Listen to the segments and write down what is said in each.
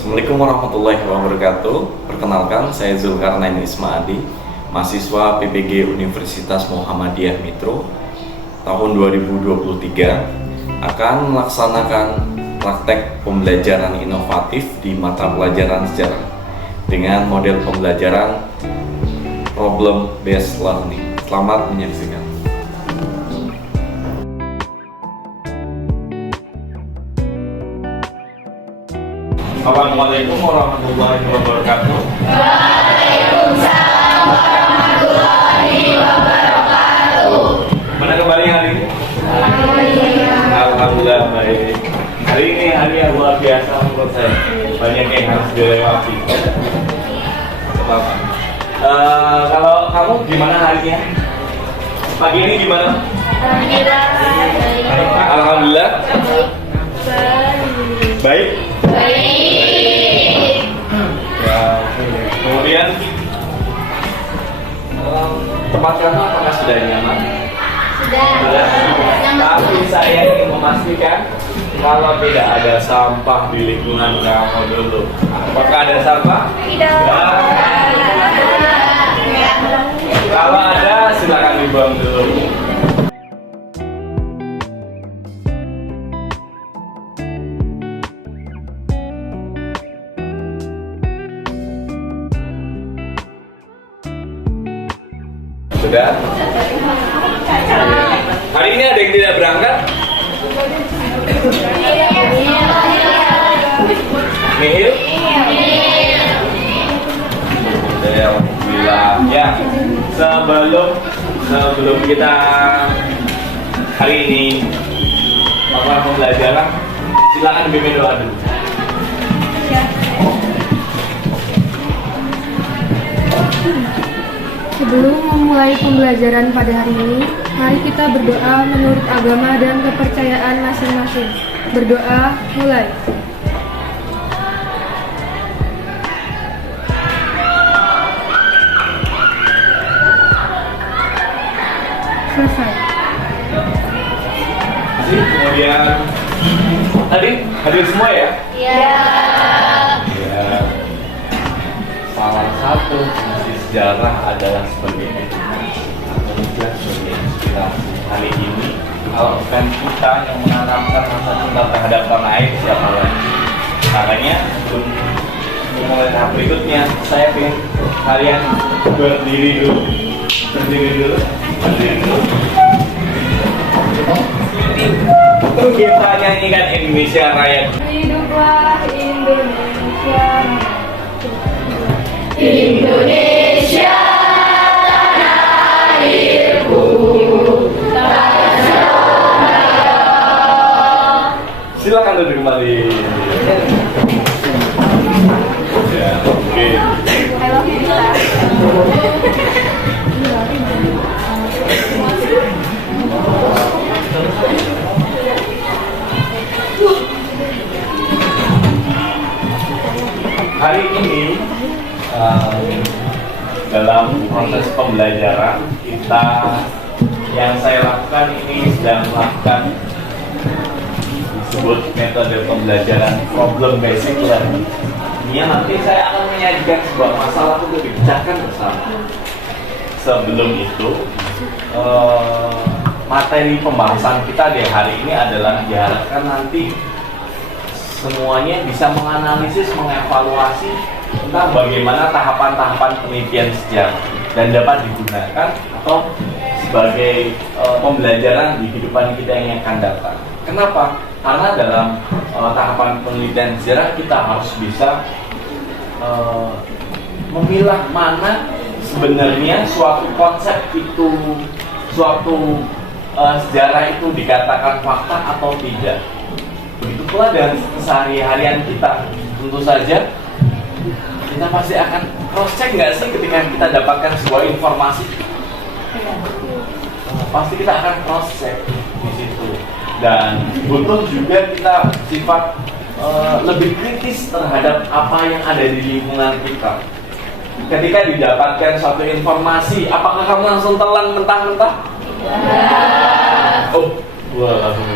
Assalamualaikum warahmatullahi wabarakatuh. Perkenalkan, saya Zulkarnain Ismaadi, mahasiswa PPG Universitas Muhammadiyah Mitro tahun 2023, akan melaksanakan praktek pembelajaran inovatif di mata pelajaran sejarah dengan model pembelajaran problem based learning. Selamat menyaksikan. Assalamualaikum warahmatullahi wabarakatuh. Waalaikumsalam warahmatullahi wabarakatuh. Mana kembali hari ini? Alhamdulillah baik. Hari ini hari yang luar biasa menurut saya. Banyak yang harus dilewati. Kalau kamu gimana harinya? Pagi ini gimana? Alhamdulillah. Baik. Ya, kemudian tempat kamu apakah sudah nyaman? Sudah. Tapi saya ingin memastikan kalau tidak ada sampah di lingkungan kamu dulu. Apakah ada sampah? Tidak. Kalau ada, silakan dibuang dulu. Sudah? Hari ini ada yang tidak berangkat? Nihil? Alhamdulillah. Ya, sebelum kita hari ini melakukan pembelajaran, silakan dipimpin doa dulu. Sebelum memulai pembelajaran pada hari ini, mari kita berdoa menurut agama dan kepercayaan masing-masing. Berdoa, mulai. Selesai. Kemudian tadi hadir semua ya? Ya. Ya. Salah satu fungsi sejarah adalah sebagai edukasi atau juga sebagai inspirasi. Hari ini kalau bukan kita yang menanamkan rasa cinta terhadap tanah air, siapa lagi? Makanya untuk mulai tahap berikutnya, saya ingin kalian berdiri dulu. Kita nyanyikan Indonesia Raya. Hiduplah Indonesia. Indonesia tanah airku, Silakan duduk kembali. Ya, oke. Hari ini dalam proses pembelajaran kita, yang saya lakukan ini sedang melakukan disebut metode pembelajaran problem basic learning. Ini nanti saya akan menyajikan sebuah masalah untuk dipecahkan bersama. Sebelum itu, materi pembahasan kita di hari ini adalah diharapkan nanti semuanya bisa menganalisis, mengevaluasi tentang bagaimana tahapan-tahapan penelitian sejarah dan dapat digunakan atau sebagai pembelajaran di kehidupan kita yang akan datang. Kenapa? Karena dalam tahapan penelitian sejarah kita harus bisa memilah mana sebenarnya suatu konsep itu, suatu sejarah itu dikatakan fakta atau tidak. Begitu pula dengan sehari-harian kita. Tentu saja kita pasti akan cross check nggak sih ketika kita dapatkan sebuah informasi? Pasti kita akan cross check di situ. Dan butuh juga kita sifat lebih kritis terhadap apa yang ada di lingkungan kita. Ketika didapatkan suatu informasi, apakah kamu langsung telan mentah-mentah? Oh, wah langsung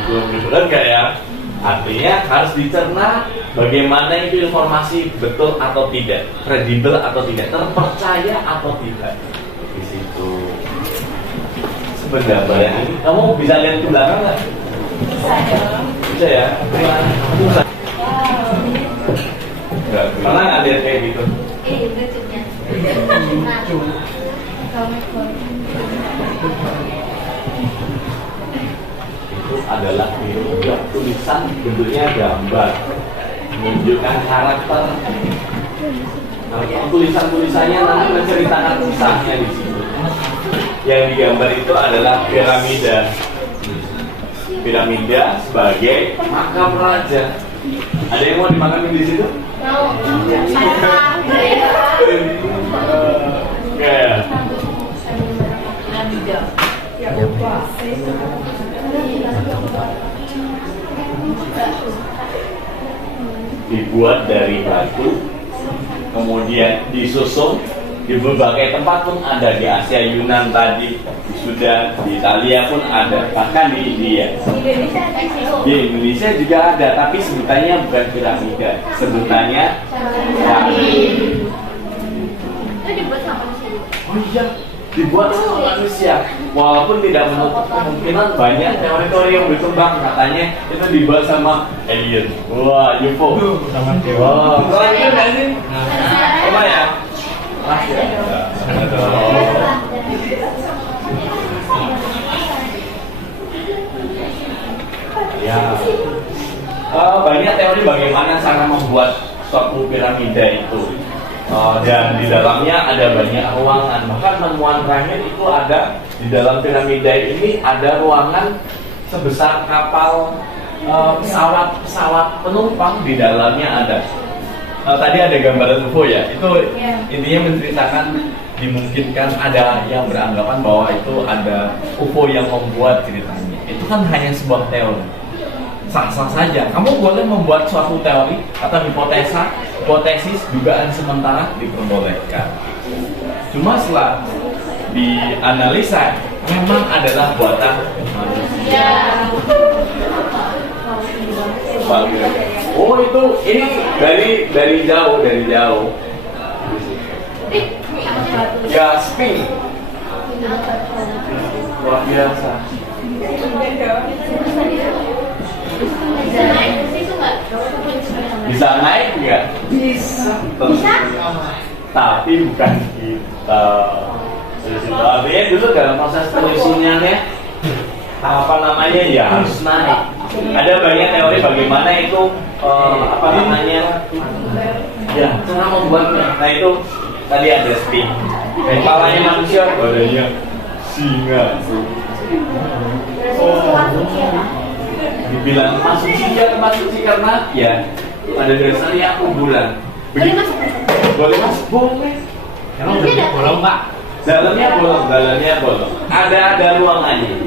belum gak ya? Artinya harus dicerna bagaimana itu informasi betul atau tidak, kredibel atau tidak, terpercaya atau tidak. Di situ. Sebenarnya ini kamu bisa lihat ke belakang nggak? Bisa ya? Bisa. Enggak, gimana nggak lihat kayak gitu? lucunya. Itu adalah tulisan bentuknya gambar, menunjukkan karakter. Tulisan-tulisannya nanti menceritakan kisahnya di situ. Yang digambar itu adalah piramida. Piramida sebagai makam raja. Ada yang mau dimakamin di situ? Mau. Oke. Dibuat dari batu, kemudian disusun di berbagai tempat pun ada, di Asia Yunan tadi, di Sudan, di Italia pun ada, bahkan di India. Di Indonesia juga ada, tapi sebutannya bukan piramida, sebutannya piramid. Itu dibuat sama manusia. Oh iya, dibuat sama manusia. Walaupun tidak menutup kemungkinan banyak teori-teori yang berkembang, katanya itu dibuat sama alien. Wah, UFO. Sama dewa. Wah, keren juga sih. Apa ya? Ya. Banyak teori bagaimana cara membuat suatu piramida itu. Dan di dalamnya ada banyak ruangan. Bahkan penemuan terakhir itu ada di dalam piramida ini ada ruangan sebesar kapal pesawat penumpang, di dalamnya ada. Tadi ada gambaran UFO ya, itu intinya menceritakan dimungkinkan ada yang beranggapan bahwa itu ada UFO yang membuat ceritanya. Itu kan hanya sebuah teori, sah-sah saja. Kamu boleh membuat suatu teori atau hipotesis, dugaan sementara diperbolehkan. Cuma setelah dianalisa, memang adalah buatan manusia. Oh itu, ini dari jauh. Gasping. Luar biasa. Bisa naik nggak? Bisa. Tapi bukan kita. Artinya dulu dalam proses penyusunannya, apa namanya ya harus naik. Ada banyak teori bagaimana itu ya cara membuatnya. Nah itu tadi ada sping, kepalanya manusia, badannya singa. Dibilang masuk singa tempat suci karena ya pada dasarnya kuburan. Boleh masuk? Boleh. Emang udah bolong Pak? Dalamnya bolong. Ada ruangannya.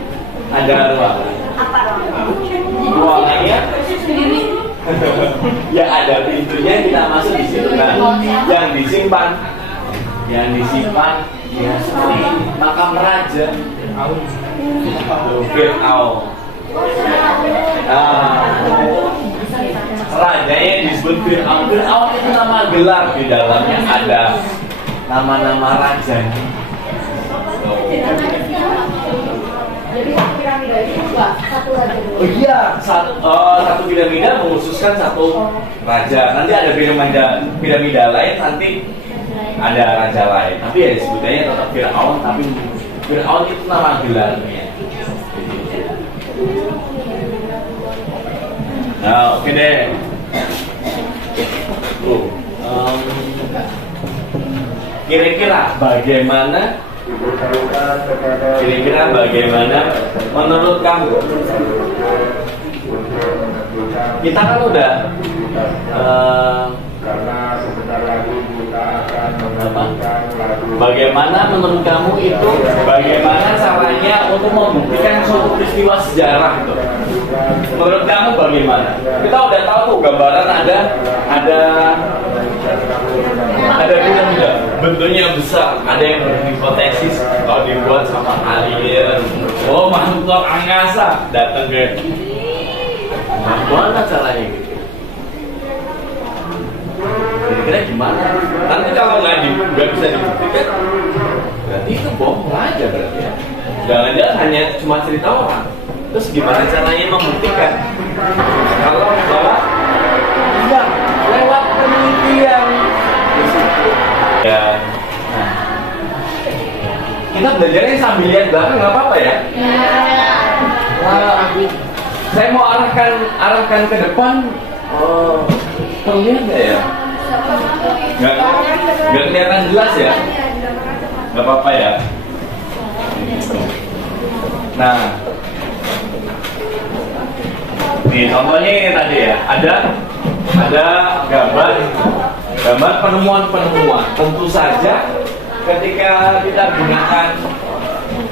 Ada ruangan. Apa Ruangannya ya ada pintunya, kita masuk di situ kan. Yang disimpan ya seperti makam raja. Fir'aun. Rajanya disebut Fir'aun. Fir'aun itu nama gelar, di dalamnya ada nama-nama rajanya. Oh iya, satu piramida mengkhususkan satu raja. Nanti ada piramida lain, nanti ada raja lain. Tapi ya disebutnya tetap Fir'aun, tapi Fir'aun itu nama gelarnya. Nah, oke deh. Kira-kira bagaimana menurut kamu? Kita kan udah bagaimana menurut kamu itu bagaimana caranya untuk membuktikan suatu peristiwa sejarah itu? Menurut kamu bagaimana? Kita udah tahu tuh gambaran ada piramida bentuknya besar, ada yang berhipotesis kalau dibuat sama alien, makhluk angkasa datang ke Gimana caranya gitu? Kira-kira gimana? Nanti kalau nggak bisa dibuktikan, berarti itu bohong aja berarti ya. Jangan-jangan hanya cuma cerita orang. Terus gimana caranya membuktikan? Kalau bahwa tidak lewat penelitian. Ya. Nah. Kita belajarnya sambil lihat belakang nggak apa-apa ya? Nah, saya mau arahkan ke depan. Oh, terlihat nggak ya? Nggak kelihatan jelas ya? Nggak apa-apa ya? Nah, nih contohnya ini tadi ya, ada gambar penemuan. Tentu saja ketika kita gunakan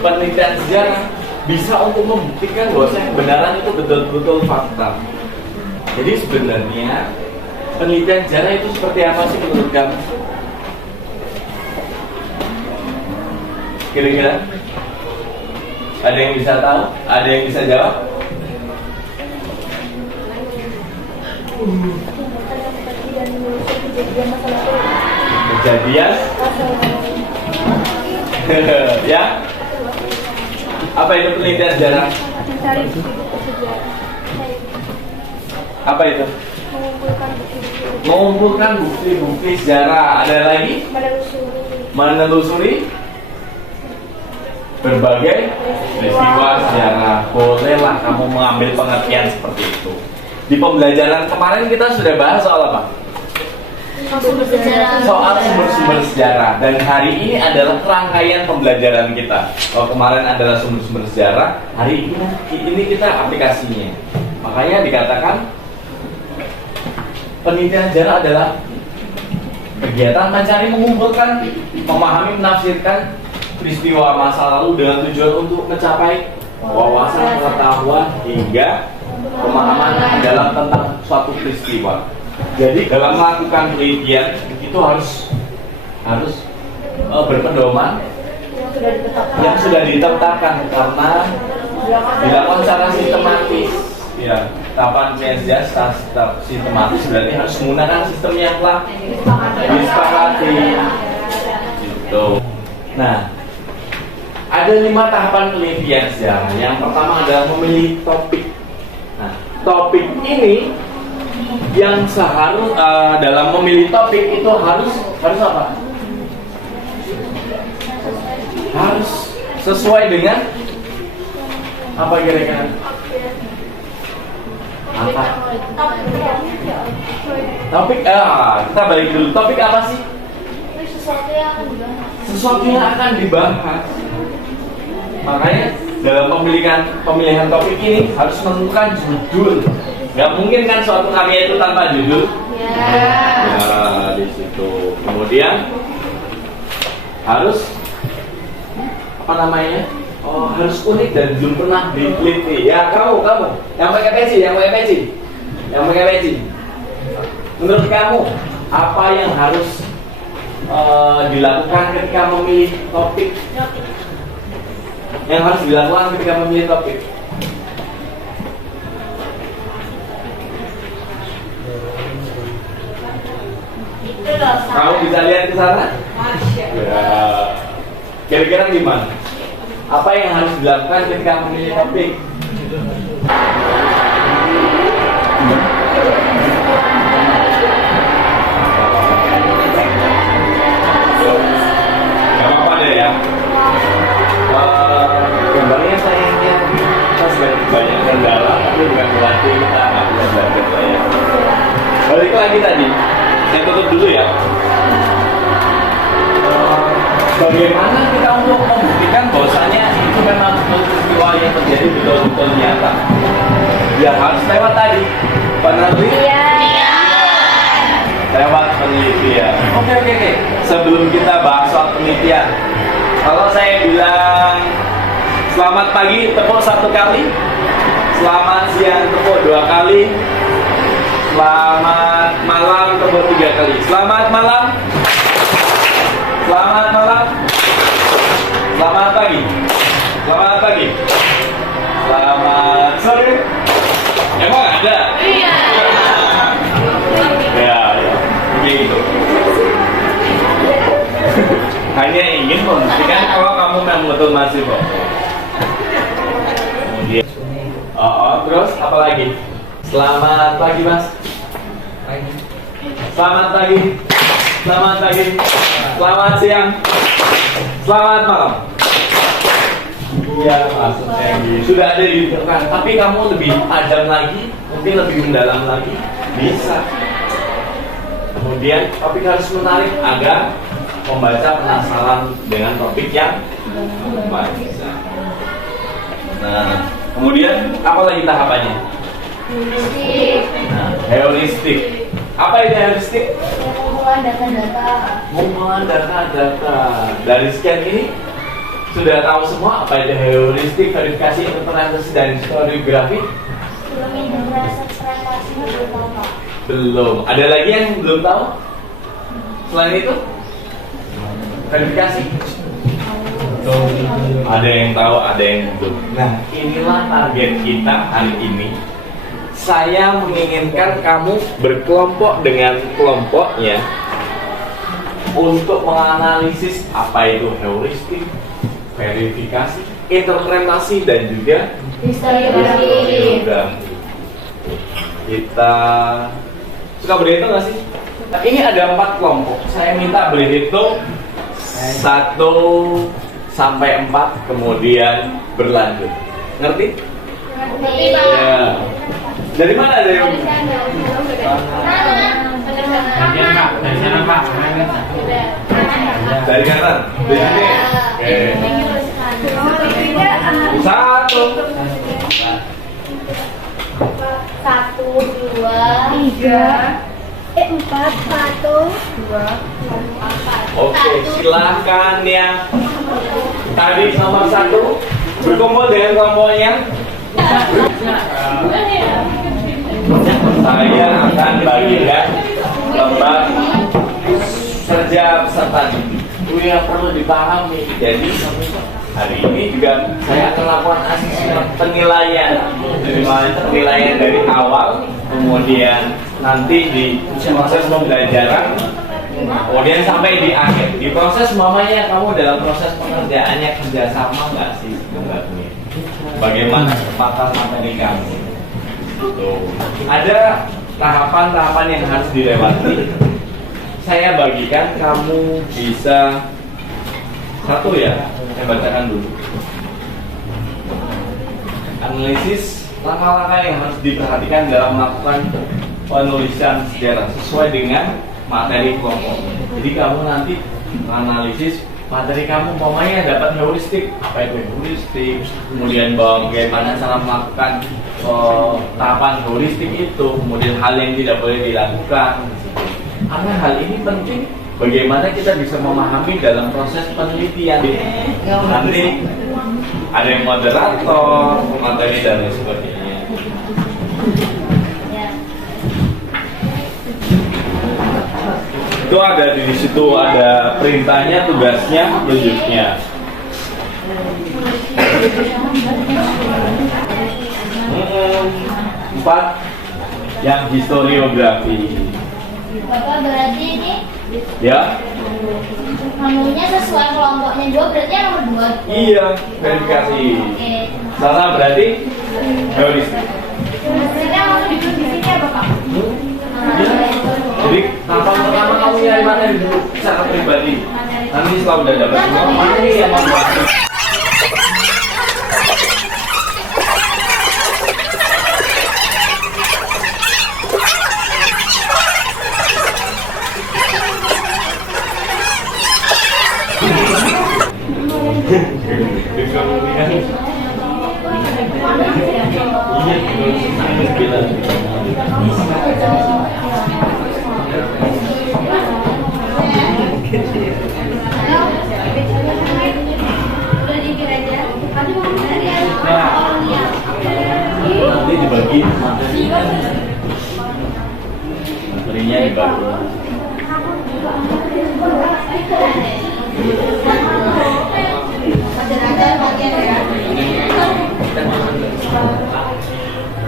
penelitian sejarah bisa untuk membuktikan bahwa kebenaran itu betul-betul fakta. Jadi sebenarnya penelitian sejarah itu seperti apa sih menurut kamu? Kira-kira? Ada yang bisa tahu? Ada yang bisa jawab? Kejadian? Ya? Apa itu penelitian sejarah? Mencari bukti-bukti sejarah. Apa itu? Mengumpulkan bukti-bukti. Mengumpulkan bukti-bukti sejarah. Ada lagi? Menelusuri berbagai peristiwa sejarah. Bolehlah kamu mengambil pengertian seperti itu. Di pembelajaran kemarin kita sudah bahas soal apa? Soal sumber-sumber sejarah. Dan hari ini adalah rangkaian pembelajaran kita. Kalau kemarin adalah sumber-sumber sejarah, hari ini kita aplikasinya. Makanya dikatakan penelitian sejarah adalah kegiatan mencari, mengumpulkan, memahami, menafsirkan peristiwa masa lalu dengan tujuan untuk mencapai wawasan, pengetahuan hingga pemahaman dalam tentang suatu peristiwa. Jadi dalam melakukan penelitian itu harus berpedoman yang sudah ditetapkan karena dilakukan secara sistematis. Ya, tahapan sejarah sistematis berarti harus menggunakan sistem yang telah disepakati. Gitu. Nah, ada 5 tahapan penelitian sejarah. Yang pertama adalah memilih topik. Nah, topik ini yang dalam memilih topik itu harus apa? Harus sesuai dengan apa kira-kira? Apa? Topik kita balik dulu. Topik apa sih? Sesuatu yang akan dibahas. Makanya dalam pemilihan topik ini harus menentukan judul. Gak mungkin kan suatu karya itu tanpa judul. Ya, di situ. Kemudian harus apa namanya? Oh, harus unik dan belum pernah diteliti. Ya, kamu yang pakai peci. Menurut kamu apa yang harus dilakukan ketika memilih topik? Yang harus dilakukan ketika memilih topik? Kamu bisa lihat ke sana? Ya. Kira-kira gimana? Apa yang harus dilakukan ketika memilih topik? Gak apa-apa deh ya. Gambarnya sayangnya kita sudah banyak kendala, tapi bukan berarti kita nggak bisa belajar lah ya. Balik lagi tadi, saya tutup dulu ya. Bagaimana kita untuk membuktikan bahwasanya itu memang peristiwa yang terjadi betul-betul nyata? Ya harus lewat tadi penelitian. Lewat penelitian. Oke. Sebelum kita bahas soal penelitian, kalau saya bilang selamat pagi tepuk 1 kali, selamat siang tepuk 2 kali, selamat malam tepuk 3 kali. Selamat malam. Selamat malam. Selamat pagi. Selamat pagi. Selamat sore. Emang ada Ada? Iya. Ya, begitu. Hanya ingin membuktikan kalau kamu memang betul masih kok. Kemudian, terus apa lagi? Selamat pagi mas. Selamat pagi. Selamat pagi. Selamat siang. Selamat malam. Iya, maksudnya sudah ada di internet, tapi kamu lebih tajam lagi, mungkin lebih mendalam lagi, bisa. Kemudian topik harus menarik agar pembaca penasaran dengan topik yang bisa. Nah, kemudian apa lagi tahapannya? Nah, heuristik. Apa itu heuristik? Pengumpulan data-data. Pengumpulan data-data. Dari sekian ini sudah tahu semua apa itu heuristik, verifikasi, interpretasi, dan historiografi? Sebelum interpretasi belum tahu Pak. Belum. Ada lagi yang belum tahu? Selain itu? Verifikasi? Ada yang tahu, ada yang belum. Nah, inilah target kita hari ini. Saya menginginkan kamu berkelompok dengan kelompoknya untuk menganalisis apa itu heuristik, verifikasi, interpretasi, dan juga Historiografi. Kita suka berhitung nggak sih? Nah, ini ada 4 kelompok. Saya minta berhitung 1 sampai 4, kemudian berlanjut. Ngerti? Ngerti Pak. Ya. Dari mana? Dari Dari sana. Bagian Pak, dari sana Pak. dari kanan. Dari sini. Oke. 1. 1, 2, 3, 4, 1, 2, Oke, silahkan yang tadi nomor 1 berkumpul dengan kelompoknya. Saya akan bagikan lembar kerja peserta didik. Itu yang perlu dipahami. Jadi hari ini juga saya akan lakukan asesmen penilaian. Penilaian dari awal, kemudian nanti di proses pembelajaran, kemudian sampai di akhir. Di proses mamanya kamu dalam proses pengerjaannya kerjasama nggak sih sebenarnya? Bagaimana kesepakatan materi kamu? Tuh. Ada tahapan-tahapan yang harus dilewati. Saya bagikan, kamu bisa 1 ya. Saya bacakan dulu. Analisis langkah-langkah yang harus diperhatikan dalam melakukan penulisan sejarah sesuai dengan materi kelompok. Jadi kamu nanti menganalisis materi kamu, umpamanya dapat heuristik, apa itu heuristik, kemudian bagaimana cara melakukan tahapan heuristik itu, kemudian hal yang tidak boleh dilakukan. Karena hal ini penting, bagaimana kita bisa memahami dalam proses penelitian. Nanti ada yang moderator, materi dan lain sebagainya. Itu ada di situ, ada perintahnya, tugasnya, tunjuknya. Empat, yang historiografi. Bapak berarti ini Ya, menunya sesuai kelompoknya 2, berarti yang nomor 2. iya, verifikasi. Oke. Salah berarti heuristik. Hasilnya mau ditulis di sini apa Pak? Jadi tahapan pertama kamu nyari materi dulu secara pribadi. Nanti setelah udah dapat semua, mana nih yang membuat? Udah dikira aja. Nanti mau dari Nanti dibagi materinya dibagi.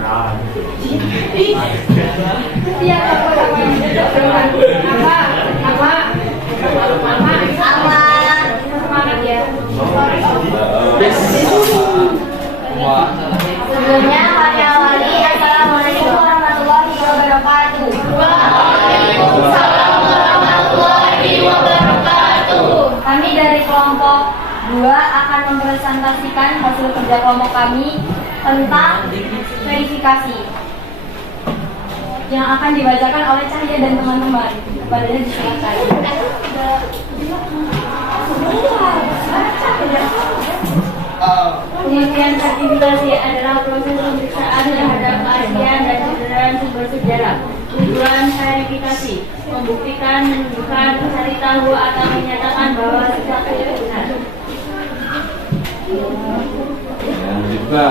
Iya, semangat ya. Sebelumnya kami awali. Assalamualaikum warahmatullahi wabarakatuh. Waalaikumsalam warahmatullahi wabarakatuh. Kami dari kelompok 2 akan mempresentasikan hasil kerja kelompok kami tentang verifikasi yang akan dibacakan oleh Cahya dan teman-teman. Kepadanya disilakan. Penelitian sertifikasi adalah proses pemeriksaan terhadap keaslian dan kebenaran sumber sejarah. Tujuan verifikasi membuktikan, menunjukkan, mencari tahu atau menyatakan bahwa sesuatu itu benar. Yang juga.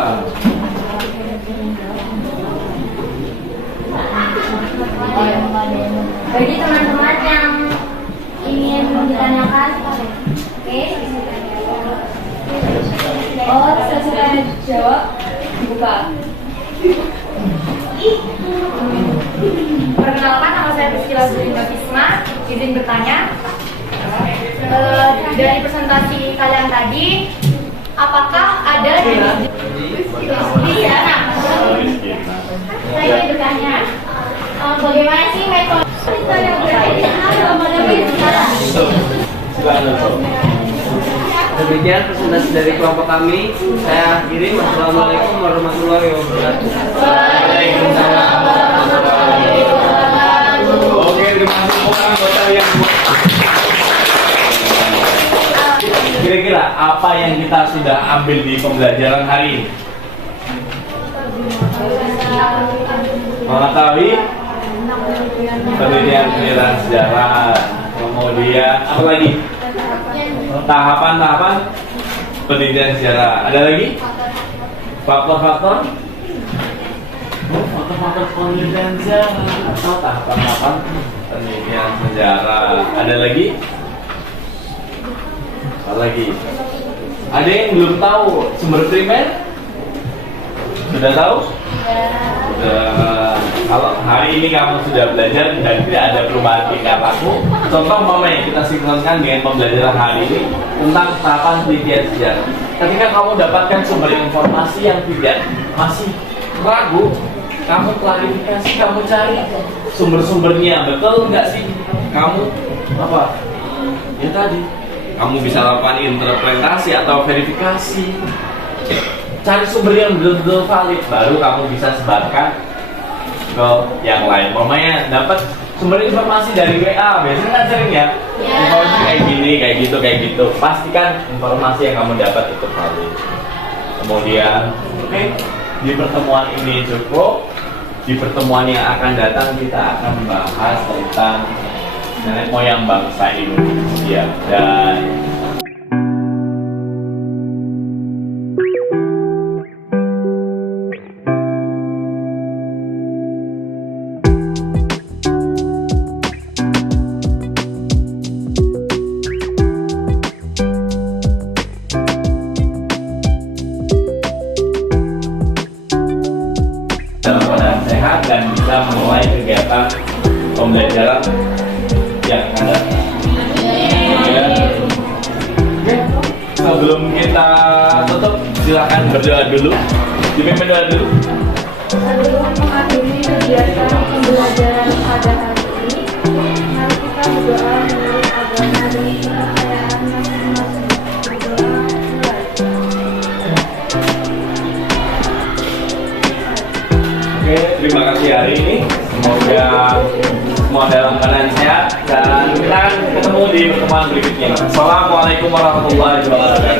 Bagi teman-teman yang ingin ditanyakan, oke? Oh, sesuai jawab, buka. Perkenalkan, nama saya Priscilla Zulinda Bisma. Izin bertanya, dari presentasi kalian tadi, apakah ada di sana? Saya ingin bertanya, bagaimana sih metode yang Demikian presentasi dari kelompok kami. Saya akhiri. Wassalamualaikum warahmatullahi wabarakatuh. Waalaikumsalam warahmatullahi wabarakatuh. Oke, terima kasih semua anggota yang kira-kira apa yang kita sudah ambil di pembelajaran hari ini? Mengetahui penelitian sejarah, kemudian apa lagi? Tahapan-tahapan penelitian sejarah. Ada lagi? Faktor-faktor penelitian sejarah atau tahapan-tahapan penelitian sejarah. Ada lagi? Apa lagi? Ada yang belum tahu sumber primer? Sudah tahu? Kalau hari ini kamu sudah belajar dan tidak ada perubahan tingkah laku, contoh yang kita sinkronkan dengan pembelajaran hari ini tentang tahapan penelitian sejarah. Ketika kamu dapatkan sumber informasi yang tidak masih ragu, kamu klarifikasi, kamu cari sumber-sumbernya betul nggak sih? Kamu apa? Ya tadi, kamu bisa lakukan interpretasi atau verifikasi. Cari sumber yang betul-betul valid, baru kamu bisa sebarkan ke yang lain. Pokoknya dapat sumber informasi dari WA, biasanya kan sering ya. Informasi kayak gini, kayak gitu. Pastikan informasi yang kamu dapat itu valid. Kemudian, oke, di pertemuan ini cukup. Di pertemuan yang akan datang kita akan membahas tentang nenek moyang bangsa Indonesia dan dan bisa memulai kegiatan pembelajaran yang akan datang. Sebelum kita tutup, silakan berdoa dulu. Dipimpin doa dulu. Sebelum mengakhiri kegiatan pembelajaran pada hari ini, mari kita berdoa menurut agama dan kepercayaan masing-masing. Berdoa mulai. Oke, terima kasih hari ini. Semoga semua dalam keadaan sehat dan kita akan ketemu di pertemuan berikutnya. Assalamualaikum warahmatullahi wabarakatuh.